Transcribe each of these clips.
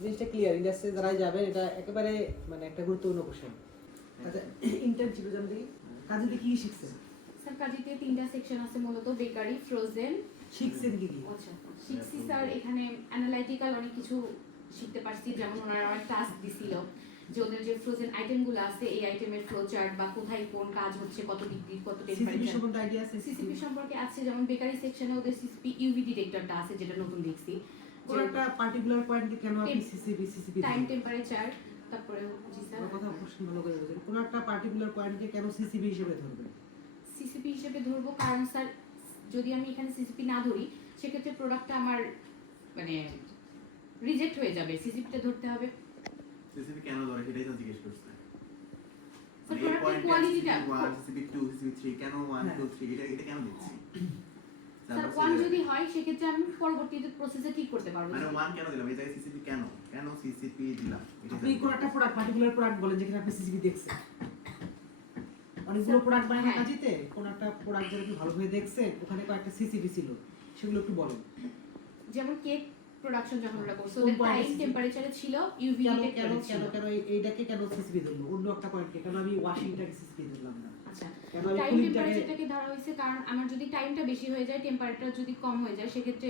জিনিসটা clear, industry যারাই যাবেন এটা একেবারে মানে একটা গুরুত্বপূর্ণ কোশ্চেন। আচ্ছা, ইন্টার্নশিপে যান দেখি কাজে কি শিখছেন? স্যার কাজেতে 3টা সেকশন আছে, মূলত বেকারি, ফ্রোজেন। শিখছেন কি? আচ্ছা, শিখছি স্যার এখানে অ্যানালাইটিক্যাল অনেক কিছু শিখতে পারছি, যেমন ওনারা অনেক টাস্ক দিছিল যে ওদের যে ফ্রোজেন আইটেমগুলো আছে এই আইটেমের ফ্লো চার্ট বা কোথায় কোন কাজ হচ্ছে, কত ডিগ্রি, কত সিসিপি টেম্পারেচার। সম্বন্ধে আইডিয়া আছে? সিসিপি সম্পর্কে আছে, যেমন বেকারি সেকশনে ওদের সিসিপি ইউভি ডিটেক্টরটা আছে, যেটা নতুন দেখছি। কোন একটা পার্টিকুলার পয়েন্টে কেন আপনি সিসিপি টাইম টেম্পারেচার, তারপরে জি স্যার কথা প্রশ্ন ভালো করে বলছেন, কোন একটা পার্টিকুলার পয়েন্টকে কেন সিসিপি হিসেবে ধরবেন? সিসিপি হিসেবে ধরবো কারণ স্যার যদি আমি এখানে সিসিপি না ধরি সেক্ষেত্রে প্রোডাক্টটা আমার মানে রিজেক্ট হয়ে যাবে, সিসিপিতে ধরতে হবে। সিসিপি কেন ধরে সেটাই তো জিজ্ঞেস করছে। স্যার এই প্রোডাক্টের পয়েন্টে কোয়ালিটিটা, সিসিপি 2 সিসিপি 3 কেন 1 2 3 এটা কেন দিচ্ছি? স্যার 1 যদি হয় সেক্ষেত্রে আমি পরবর্তীতে প্রসেসে ঠিক করতে পারবো। মানে 1 কেন দিলাম এই জায়গায় সিসিপি কেন সিসিপি দিলাম? আপনি কোন একটা প্রোডাক্ট পার্টিকুলার প্রোডাক্ট বলেন যেখানে আপনি সিসিপি দেখছেন, অনেকগুলো প্রোডাক্ট বানানোর কাজেতে কোন একটা প্রোডাক্ট যেটা আপনি ভালোভাবে দেখছেন ওখানে কয়েকটা সিসিপি ছিল, সেগুলো একটু বলেন। যেমন কেক প্রোডাকশন যখন ওরা করছে ওদের টাইম টেম্পারেচারে ছিল ইউভি ডিটেক্টর ছিল। কেন এইটাকে কেন সিসিপি ধরলো, অন্য একটা পয়েন্টকে কেন আমি ওয়াশিংটাকে সিসিপি ধরলাম না? আচ্ছা, কেন আমি টাইম কুলিংটাকে? টেম্পারেচারটাকে ধরা হয়েছে কারণ আমার যদি টাইমটা বেশি হয়ে যায়, টেম্পারেচার যদি কম হয়ে যায় সেক্ষেত্রে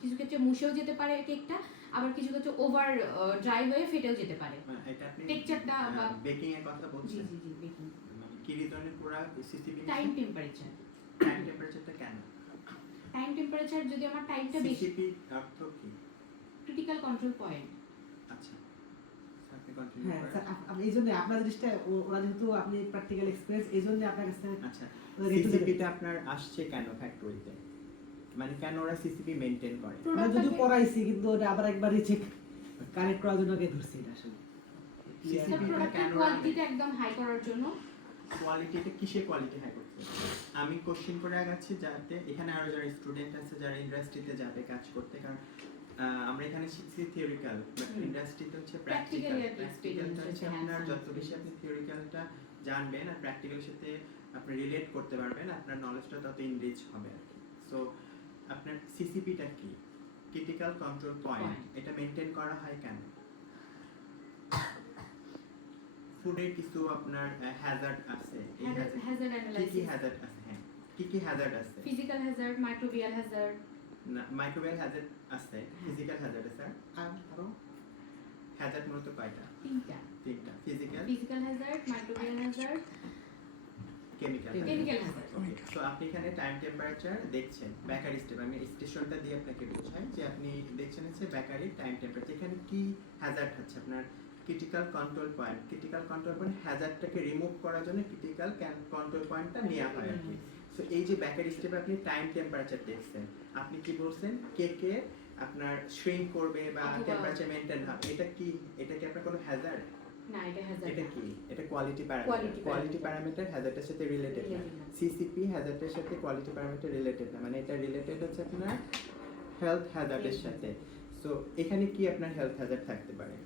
কিছু ক্ষেত্রে মুছেও যেতে পারে কেকটা, আবার কিছু ক্ষেত্রে ওভার ড্রাই হয়ে ফেটেও যেতে পারে। এটা আপনি টেক্সচারটা বা বেকিং এর কথা জি বলছেন। জি জি বেকিং মানে কি ধরনের পুরো সিসিপি টাইম টেম্পারেচার। টাইম টেম্পারেচারটা কেন? টাইম টেম্পারেচার যদি আমার টাইমটা বেশি, সিসিপি অর্থ কি? Critical control point. আচ্ছা আপনি কন্টিনিউ হ্যাঁ করেন। স্যার, আপনি এই জন্য আপনার জিনিসটা ওরা যেহেতু আপনি প্র্যাকটিক্যাল এক্সপেরিয়েন্স এই জন্য আপনার কাছে আচ্ছা, সিসিপিটা আপনার আসছে কেন ফ্যাক্টরিতে? মানে কেন ওরা সিসিপি মেইনটেইন করে? আমরা যদি পড়াইছি কিন্তু ওটা আবার একবার চেক কারেক্ট করার জন্য কে ধরছি এটা আসলে স্যার প্রোডাক্টের কোয়ালিটিটা একদম হাই করার জন্য। কোয়ালিটিটা কিসের কোয়ালিটি হাই করতে? আমি কোশ্চেন করে আগাচ্ছি যাতে এখানে আরো যারা স্টুডেন্ট আছে যারা ইন্ডাস্ট্রিতে যাবে কাজ করতে, কারণ আমরা এখানে শিখছি থিওরিক্যাল, বাট ইন্ডাস্ট্রিতে হচ্ছে প্র্যাকটিক্যাল। প্র্যাকটিক্যালটা হচ্ছে আপনার যত বেশি আপনি থিওরিক্যালটা জানবেন আর প্র্যাকটিক্যালের সাথে আপনি রিলেট করতে পারবেন, আপনার নলেজটা তত ইনরিচ হবে আর কি। সো আপনার সিসিপিটা কি? ক্রিটিক্যাল কন্ট্রোল পয়েন্ট, এটা মেইনটেইন করা হয় কেন? ফুডের কিছু আপনার হ্যাজার্ড আছে, এই হ্যাজার্ড কি অ্যানালাইসিস, হ্যাজার্ড আছে? হ্যাঁ, কি হ্যাজার্ড আছে? Physical hazard, microbial hazard. না, মাইক্রোওয়েভ হ্যাজার্ড আছে, ফিজিক্যাল হ্যাজার্ড আছে। আরো হ্যাজার্ড মূলত কয়টা? তিনটা। Physical, physical hazard, microbial hazard, chemical chemical hazard. Okay, so আপনি এখানে টাইম টেম্পারেচার দেখছেন বেকারি স্টেপ, আমি স্টেশনটা দিয়ে আপনাকে বোঝাই যে আপনি দেখছেন হচ্ছে বেকারি টাইম টেম্পারেচার। এখানে কি হ্যাজার্ড হচ্ছে আপনার critical control point. Critical control point হ্যাজার্ডটাকে রিমুভ করার জন্য ক্রিটিক্যাল কন্ট্রোল পয়েন্টটা নেওয়া হয় আর কি। সো এই যে বেকারি স্টেপে আপনি টাইম টেম্পারেচার দেখছেন, আপনি কি বলছেন কেকে আপনার শ্রিঙ্ক করবে বা টেম্পারেচার মেইনটেইন হবে, এটা কি আপনার কোনো হ্যাজার্ড? না, এটা হ্যাজার্ড। এটা কি? এটা কোয়ালিটি প্যারামিটার। কোয়ালিটি প্যারামিটার হ্যাজার্ডের সাথে রিলেটেড না। সিসিপি হ্যাজার্ডের সাথে কোয়ালিটি প্যারামিটার রিলেটেড না, মানে এটা রিলেটেড হচ্ছে আপনার হেলথ হ্যাজার্ডের সাথে। সো এখানে কি আপনার হেলথ হ্যাজার্ড থাকতে পারে?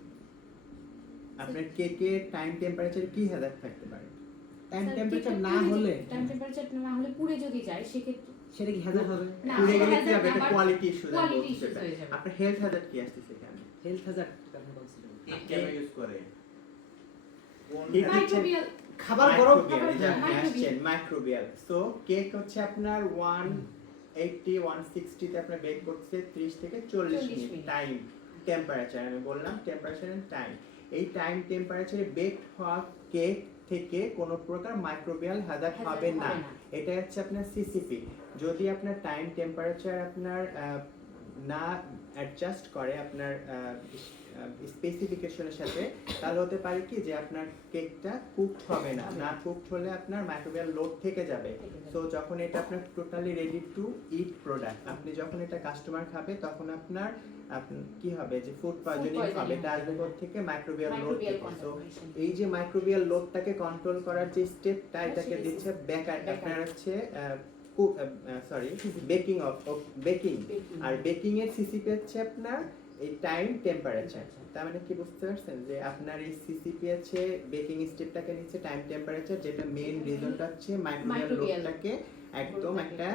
আপনার কেকে টাইম টেম্পারেচার কি হ্যাজার্ড থাকতে পারে? টাইম টেম্পারেচার না হলে পুড়ে যদি যায় সেক্ষেত্রে সেটা কি হ্যাজার্ড হবে? না, পুড়ে গেলে কি hazard হবে? এটা না, কোয়ালিটি ইস্যু quality issues হয়ে যাবে। আপনার হেলথ হ্যাজার্ড কি আসছে এখানে? হেলথ হ্যাজার্ড কথা বলছিলেন। কেক কেন ইউজ করে? মাইক্রোবিয়াল খাবার গরম মাইক্রোবিয়াল। সো কেক হচ্ছে আপনার 180 160 তে আপনার বেক করতে 30 থেকে 40 মিনিট টাইম টেম্পারেচার। আমি বললাম টেম্পারেচার এন্ড টাইম। এই টাইম টেম্পারেচারে বেক হওয়া কেক থেকে কোনো প্রকার মাইক্রোবিয়াল হ্যাজার্ড হবে না। এটা হচ্ছে আপনার সিসিপি। যদি আপনার টাইম টেম্পারেচার আপনার না অ্যাডজাস্ট করে আপনার স্পেসিফিকেশনের সাথে, তাহলে হতে পারে কি যে আপনার কেকটা কুকড হবে না। না কুকড হলে আপনার মাইক্রোবিয়াল লোড থেকে যাবে। সো যখন এটা আপনার totally ready to it product, আপনি যখন এটা কাস্টমার খাবে তখন আপনার কি হবে যে ফুড পয়জনিং হবে। এটা আসবে থেকে মাইক্রোবিয়াল লোড থেকে। সো এই যে মাইক্রোবিয়াল লোডটাকে কন্ট্রোল করার যে স্টেপটা, এটাকে দিচ্ছে বেকার আপনার হচ্ছে বেকিং বেকিং। আর বেকিং এর সিসিপি হচ্ছে আপনার এই টাইম টেম্পারেচার। তার মানে কি বুঝতে পারছেন যে আপনার এই সিসিপি আছে বেকিং স্টেপটাকে নিচ্ছে টাইম টেম্পারেচার, যেটা মেইন রিজনটা হচ্ছে মাইক্রোবিয়াল লোডটাকে একদম একটা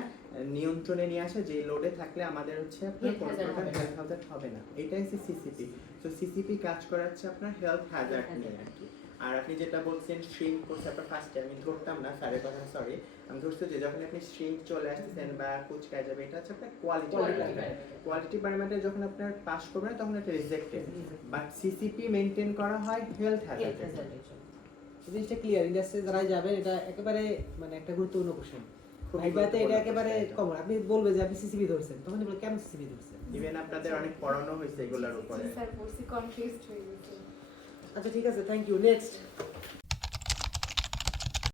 নিয়ন্ত্রণে নিয়ে আসে, যে লোডে থাকলে আমাদের হচ্ছে আপনার Health কোনো hazard প্রকার হবে না। হেলথ হ্যাজার্ড হবে না। এটাই হচ্ছে সিসিপি। তো সিসিপি কাজ করাচ্ছে আপনার হেলথ হ্যাজার্ড নিয়ে আর কি। আর আপনি যেটা বলছেন শ্রিঙ্ক করছে আপনার ফার্স্টে, আমি ধরতাম না স্যারের কথা, সরি, আমি ধরছি যে যখন আপনি শ্রিঙ্ক চলে আসতেছেন বা কুচকায় যাবে, এটা হচ্ছে আপনার কোয়ালিটি কোয়ালিটি প্যারামিটার। যখন আপনার পাস করবে না তখন এটা রিজেক্টেড, বাট সিসিপি মেনটেন করা হয় হেলথ হ্যাজার্ড। এই জিনিসটা ক্লিয়ার, ইন্ডাস্ট্রি যারাই যাবে এটা একেবারে মানে একটা গুরুত্বপূর্ণ কোশ্চেন। খুবই ভাইবাতে এটা গুরুত্বপূর্ণ একেবারে question এটা। কমন। আপনি বলবে যে আপনি সিসিবি ধরছেন, তখন বলবে কেন সিসিবি ধরছেন। ইভেন আপনাদের অনেক পড়ানো হয়েছে এগুলোর উপরে। স্যার পড়ছি, কনফিউজড হয়ে গেছে। আচ্ছা ঠিক আছে, থ্যাংক ইউ। নেক্সট